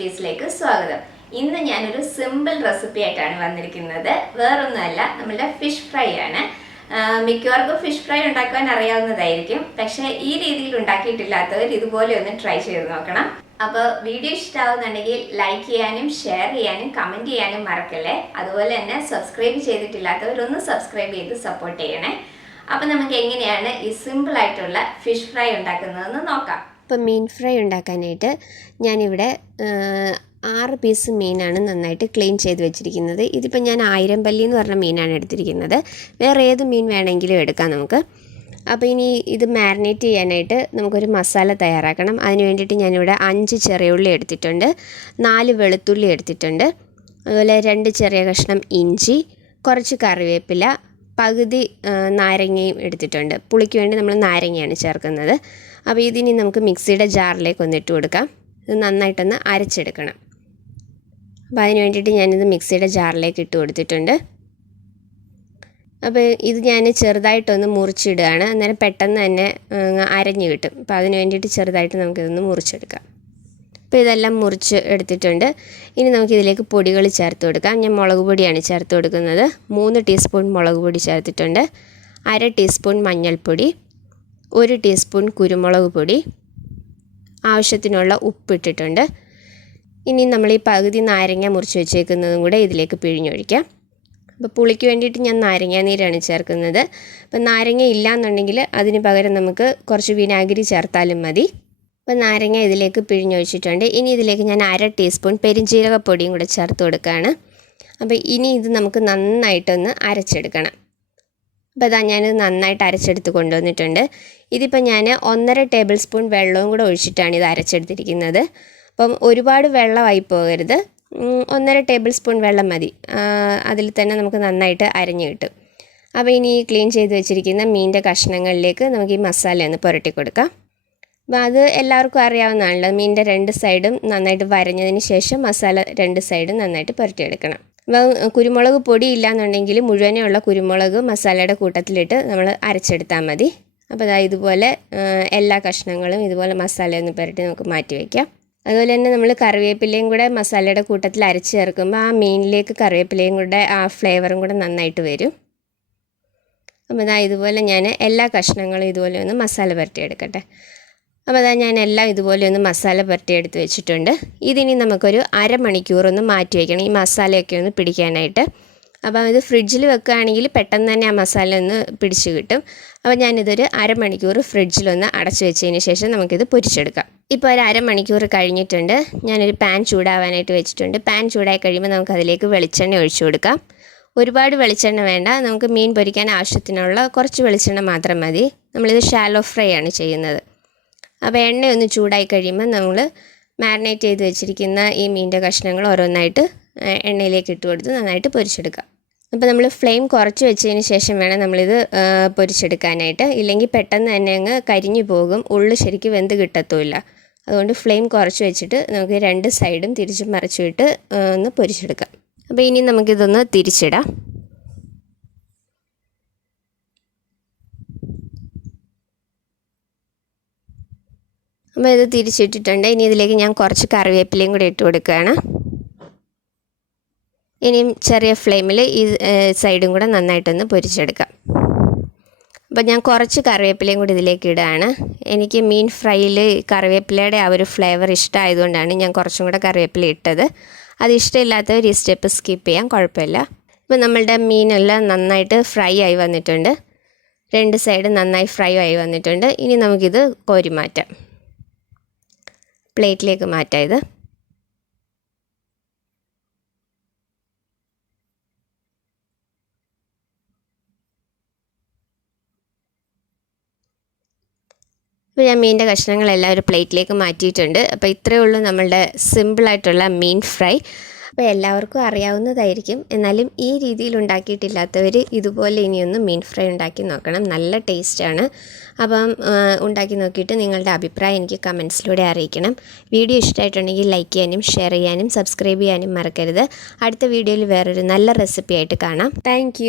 റെസിപ്പീസിലേക്ക് സ്വാഗതം. ഇന്ന് ഞാനൊരു സിമ്പിൾ റെസിപ്പി ആയിട്ടാണ് വന്നിരിക്കുന്നത്. വേറൊന്നുമല്ല, നമ്മുടെ ഫിഷ് ഫ്രൈ ആണ്. മിക്കവർക്കും ഫിഷ് ഫ്രൈ ഉണ്ടാക്കാൻ അറിയാവുന്നതായിരിക്കും. പക്ഷേ ഈ രീതിയിൽ ഉണ്ടാക്കിയിട്ടില്ലാത്തവർ ഇതുപോലെ ഒന്ന് ട്രൈ ചെയ്ത് നോക്കണം. അപ്പോൾ വീഡിയോ ഇഷ്ടമാവുന്നുണ്ടെങ്കിൽ ലൈക്ക് ചെയ്യാനും ഷെയർ ചെയ്യാനും കമൻറ്റ് ചെയ്യാനും മറക്കല്ലേ. അതുപോലെ തന്നെ സബ്സ്ക്രൈബ് ചെയ്തിട്ടില്ലാത്തവരൊന്ന് സബ്സ്ക്രൈബ് ചെയ്ത് സപ്പോർട്ട് ചെയ്യണേ. അപ്പോൾ നമുക്ക് എങ്ങനെയാണ് ഈ സിമ്പിൾ ആയിട്ടുള്ള ഫിഷ് ഫ്രൈ ഉണ്ടാക്കുന്നതെന്ന് നോക്കാം. ഇപ്പോൾ മീൻ ഫ്രൈ ഉണ്ടാക്കാനായിട്ട് ഞാനിവിടെ 6 പീസ് മീനാണ് നന്നായിട്ട് ക്ലീൻ ചെയ്ത് വെച്ചിരിക്കുന്നത്. ഇതിപ്പോൾ ഞാൻ 1000 പല്ലി എന്ന് പറഞ്ഞ മീനാണ് എടുത്തിരിക്കുന്നത്. വേറെ ഏത് മീൻ വേണമെങ്കിലും എടുക്കാം നമുക്ക്. അപ്പോൾ ഇനി ഇത് മാരിനേറ്റ് ചെയ്യാനായിട്ട് നമുക്കൊരു മസാല തയ്യാറാക്കണം. അതിന് വേണ്ടിയിട്ട് ഞാനിവിടെ 5 ചെറിയ ഉള്ളി എടുത്തിട്ടുണ്ട്, 4 വെളുത്തുള്ളി എടുത്തിട്ടുണ്ട്, അതുപോലെ 2 ചെറിയ കഷ്ണം ഇഞ്ചി, കുറച്ച് കറിവേപ്പില, പകുതി നാരങ്ങയും എടുത്തിട്ടുണ്ട്. പുളിക്ക് വേണ്ടി നമ്മൾ നാരങ്ങയാണ് ചേർക്കുന്നത്. അപ്പോൾ ഇതിനി നമുക്ക് മിക്സിയുടെ ജാറിലേക്ക് ഒന്നിട്ട് കൊടുക്കാം. ഇത് നന്നായിട്ടൊന്ന് അരച്ചെടുക്കണം. അപ്പോൾ അതിന് വേണ്ടിയിട്ട് ഞാനിത് മിക്സിയുടെ ജാറിലേക്ക് ഇട്ട് കൊടുത്തിട്ടുണ്ട്. അപ്പോൾ ഇത് ഞാൻ ചെറുതായിട്ടൊന്ന് മുറിച്ചിടുകയാണ്. അന്നേരം പെട്ടെന്ന് തന്നെ അരഞ്ഞു കിട്ടും. അപ്പോൾ അതിന് വേണ്ടിയിട്ട് ചെറുതായിട്ട് നമുക്കിതൊന്ന് മുറിച്ചെടുക്കാം. അപ്പോൾ ഇതെല്ലാം മുറിച്ച് എടുത്തിട്ടുണ്ട്. ഇനി നമുക്കിതിലേക്ക് പൊടികൾ ചേർത്ത് കൊടുക്കാം. ഞാൻ മുളക് പൊടിയാണ് ചേർത്ത് കൊടുക്കുന്നത്. 3 ടീസ്പൂൺ മുളക് പൊടി ചേർത്തിട്ടുണ്ട്, 1/2 ടീസ്പൂൺ മഞ്ഞൾപ്പൊടി, 1 ടീസ്പൂൺ കുരുമുളക് പൊടി, ആവശ്യത്തിനുള്ള ഉപ്പിട്ടിട്ടുണ്ട്. ഇനി നമ്മൾ ഈ പകുതി നാരങ്ങ മുറിച്ച് വെച്ചേക്കുന്നതും കൂടെ ഇതിലേക്ക് പിഴിഞ്ഞൊഴിക്കാം. അപ്പോൾ പുളിക്ക് വേണ്ടിയിട്ട് ഞാൻ നാരങ്ങ നീരാണ് ചേർക്കുന്നത്. അപ്പോൾ നാരങ്ങ ഇല്ലയെന്നുണ്ടെങ്കിൽ അതിന് പകരം നമുക്ക് കുറച്ച് വിനാഗിരി ചേർത്താലും മതി. അപ്പോൾ നാരങ്ങ ഇതിലേക്ക് പിഴിഞ്ഞൊഴിച്ചിട്ടുണ്ട്. ഇനി ഇതിലേക്ക് ഞാൻ 1/2 ടീസ്പൂൺ പെരുംജീരകപ്പൊടിയും കൂടെ ചേർത്ത് കൊടുക്കുകയാണ്. അപ്പോൾ ഇനി ഇത് നമുക്ക് നന്നായിട്ടൊന്ന് അരച്ചെടുക്കണം. അപ്പോൾ അതാ ഞാനിത് നന്നായിട്ട് അരച്ചെടുത്ത് കൊണ്ടുവന്നിട്ടുണ്ട്. ഇതിപ്പോൾ ഞാൻ 1.5 ടേബിൾ സ്പൂൺ വെള്ളവും കൂടെ ഒഴിച്ചിട്ടാണ് ഇത് അരച്ചെടുത്തിരിക്കുന്നത്. അപ്പം ഒരുപാട് വെള്ളമായി പോകരുത്, 1.5 ടേബിൾ സ്പൂൺ വെള്ളം മതി. അതിൽ തന്നെ നമുക്ക് നന്നായിട്ട് അരഞ്ഞു കിട്ടും. അപ്പോൾ ഇനി ഈ ക്ലീൻ ചെയ്ത് വെച്ചിരിക്കുന്ന മീനിൻ്റെ കഷ്ണങ്ങളിലേക്ക് നമുക്ക് ഈ മസാല ഒന്ന് പുരട്ടി കൊടുക്കാം. അപ്പോൾ അത് എല്ലാവർക്കും അറിയാവുന്നതാണല്ലോ. മീനിൻ്റെ 2 സൈഡും നന്നായിട്ട് വരഞ്ഞതിന് ശേഷം മസാല 2 സൈഡും നന്നായിട്ട് പുരട്ടിയെടുക്കണം. അപ്പോൾ കുരുമുളക് പൊടി ഇല്ലയെന്നുണ്ടെങ്കിൽ മുഴുവനെയുള്ള കുരുമുളക് മസാലയുടെ കൂട്ടത്തിലിട്ട് നമ്മൾ അരച്ചെടുത്താൽ മതി. അപ്പോൾ അതായത് ഇതുപോലെ എല്ലാ കഷ്ണങ്ങളും ഇതുപോലെ മസാലയൊന്ന് പുരട്ടി നമുക്ക് മാറ്റി വയ്ക്കാം. അതുപോലെ തന്നെ നമ്മൾ കറിവേപ്പിലയും കൂടെ മസാലയുടെ കൂട്ടത്തിൽ അരച്ച് ചേർക്കുമ്പോൾ ആ മീനിലേക്ക് കറിവേപ്പിലയും കൂടെ ആ ഫ്ലേവറും കൂടെ നന്നായിട്ട് വരും. അപ്പോൾ അതാ ഇതുപോലെ ഞാൻ എല്ലാ കഷ്ണങ്ങളും ഇതുപോലെ ഒന്ന് മസാല പുരട്ടിയെടുക്കട്ടെ. അപ്പോൾ അതാ ഞാൻ എല്ലാം ഇതുപോലെ ഒന്ന് മസാല പുരട്ടിയെടുത്ത് വെച്ചിട്ടുണ്ട്. ഇതിനി നമുക്കൊരു അരമണിക്കൂറൊന്ന് മാറ്റി വയ്ക്കണം, ഈ മസാലയൊക്കെ ഒന്ന് പിടിക്കാനായിട്ട്. അപ്പോൾ ഇത് ഫ്രിഡ്ജിൽ വെക്കുകയാണെങ്കിൽ പെട്ടെന്ന് തന്നെ ആ മസാല ഒന്ന് പിടിച്ച് കിട്ടും. അപ്പോൾ ഞാനിതൊരു അരമണിക്കൂർ ഫ്രിഡ്ജിലൊന്ന് അടച്ചു വെച്ചതിന് ശേഷം നമുക്കിത് പൊരിച്ചെടുക്കാം. ഇപ്പോൾ ഒരു അരമണിക്കൂർ കഴിഞ്ഞിട്ടുണ്ട്. ഞാനൊരു പാൻ ചൂടാവാനായിട്ട് വെച്ചിട്ടുണ്ട്. പാൻ ചൂടായി കഴിയുമ്പോൾ നമുക്കതിലേക്ക് വെളിച്ചെണ്ണ ഒഴിച്ചു കൊടുക്കാം. ഒരുപാട് വെളിച്ചെണ്ണ വേണ്ട, നമുക്ക് മീൻ പൊരിക്കാൻ ആവശ്യത്തിനുള്ള കുറച്ച് വെളിച്ചെണ്ണ മാത്രം മതി. നമ്മളിത് ഷാലോ ഫ്രൈ ആണ് ചെയ്യുന്നത്. അപ്പോൾ എണ്ണ ഒന്ന് ചൂടായി കഴിയുമ്പോൾ നമ്മൾ മാരിനേറ്റ് ചെയ്ത് വെച്ചിരിക്കുന്ന ഈ മീനിൻ്റെ കഷ്ണങ്ങൾ ഓരോന്നായിട്ട് എണ്ണയിലേക്ക് ഇട്ട് കൊടുത്ത് നന്നായിട്ട് പൊരിച്ചെടുക്കാം. അപ്പോൾ നമ്മൾ ഫ്ലെയിം കുറച്ച് വെച്ചതിന് ശേഷം വേണം നമ്മളിത് പൊരിച്ചെടുക്കാനായിട്ട്. ഇല്ലെങ്കിൽ പെട്ടെന്ന് തന്നെ അങ്ങ് കരിഞ്ഞു പോകും, ഉള്ളു ശരിക്കും വെന്ത് കിട്ടത്തുമില്ല. അതുകൊണ്ട് ഫ്ലെയിം കുറച്ച് വെച്ചിട്ട് നമുക്ക് 2 സൈഡും തിരിച്ചും മറിച്ചിട്ട് ഒന്ന് പൊരിച്ചെടുക്കാം. അപ്പോൾ ഇനി നമുക്കിതൊന്ന് തിരിച്ചിടാം. അപ്പോൾ ഇത് തിരിച്ചിട്ടിട്ടുണ്ട്. ഇനി ഇതിലേക്ക് ഞാൻ കുറച്ച് കറിവേപ്പിലയും കൂടി ഇട്ട് കൊടുക്കുകയാണ്. ഇനിയും ചെറിയ ഫ്ലെയിമിൽ ഈ സൈഡും കൂടെ നന്നായിട്ടൊന്ന് പൊരിച്ചെടുക്കാം. അപ്പോൾ ഞാൻ കുറച്ച് കറിവേപ്പിലയും കൂടി ഇതിലേക്ക് ഇടുകയാണ്. എനിക്ക് മീൻ ഫ്രൈയിൽ കറിവേപ്പിലയുടെ ആ ഒരു ഫ്ലേവർ ഇഷ്ടമായതുകൊണ്ടാണ് ഞാൻ കുറച്ചും കൂടെ കറിവേപ്പില ഇട്ടത്. അത് ഇഷ്ടമില്ലാത്തവർ ഈ സ്റ്റെപ്പ് സ്കിപ്പ് ചെയ്യാം, കുഴപ്പമില്ല. ഇപ്പോൾ നമ്മളുടെ മീനെല്ലാം നന്നായിട്ട് ഫ്രൈ ആയി വന്നിട്ടുണ്ട്. 2 സൈഡ് നന്നായി ഫ്രൈ ആയി വന്നിട്ടുണ്ട്. ഇനി നമുക്കിത് കോരി മാറ്റാം, പ്ലേറ്റിലേക്ക് മാറ്റാം ഇത്. ഇപ്പോൾ ഞാൻ മീനിൻ്റെ കഷ്ണങ്ങളെല്ലാം ഒരു പ്ലേറ്റിലേക്ക് മാറ്റിയിട്ടുണ്ട്. അപ്പോൾ ഇത്രയേ ഉള്ളൂ നമ്മളുടെ സിമ്പിളായിട്ടുള്ള മീൻ ഫ്രൈ. അപ്പോൾ എല്ലാവർക്കും അറിയാവുന്നതായിരിക്കും, എന്നാലും ഈ രീതിയിൽ ഉണ്ടാക്കിയിട്ടില്ലാത്തവർ ഇതുപോലെ ഇനിയൊന്ന് മീൻ ഫ്രൈ ഉണ്ടാക്കി നോക്കണം. നല്ല ടേസ്റ്റാണ്. അപ്പം ഉണ്ടാക്കി നോക്കിയിട്ട് നിങ്ങളുടെ അഭിപ്രായം എനിക്ക് കമൻസിലൂടെ അറിയിക്കണം. വീഡിയോ ഇഷ്ടമായിട്ടുണ്ടെങ്കിൽ ലൈക്ക് ചെയ്യാനും ഷെയർ ചെയ്യാനും സബ്സ്ക്രൈബ് ചെയ്യാനും മറക്കരുത്. അടുത്ത വീഡിയോയിൽ വേറൊരു നല്ല റെസിപ്പി ആയിട്ട് കാണാം. താങ്ക്